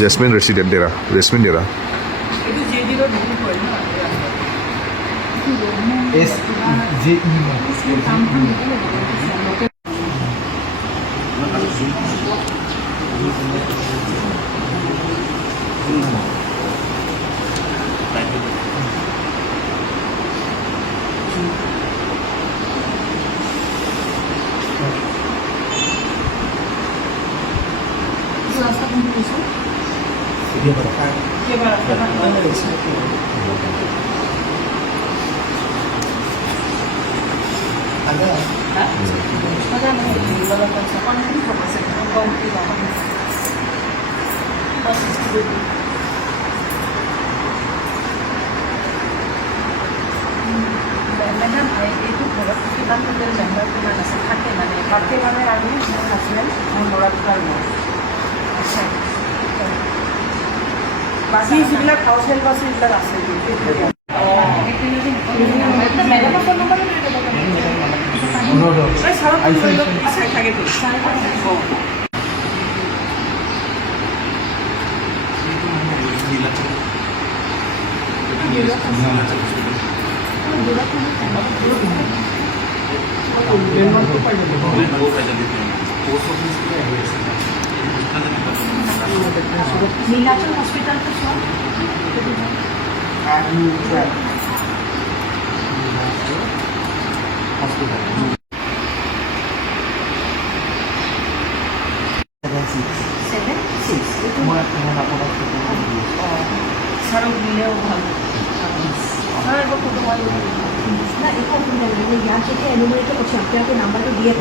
jasmine ৰেসিডেন্ট Dera jasmine Dera madam এইটো ঘৰত কিমান টোটেল মেম্বাৰ কিমান আছে থাকে মানে বাকী মানে আমি মোৰ হাজবেণ্ড মোৰ ল'ৰা দুটাৰ মই আচ্ছা বাকী যিবিলাক হাউচ হেল্প আছে সেইবিলাক আছে মেডামৰ ফোন নম্বৰ চাই থাকেতো নীলাচল হসপিটাল তো সব সারক দিলেও ভালো স্যার কত ভালো না এটা অসুবিধা নেই ইয়ার থেকে এনুমারেটর করছি আপনাকে নাম্বারটা দিয়ে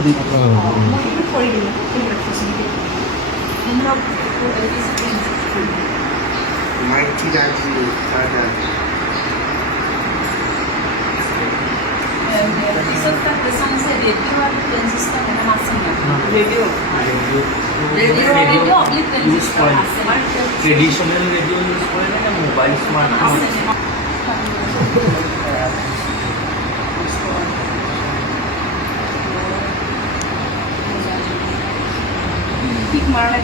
মোটিভেট করে দিলাম ফেসিলিটি মাইকি যাচ্ছি ট্রেডিশনাল রেডিও ইউজ করে না মোবাইল স্মার্টফোন ঠিক মারা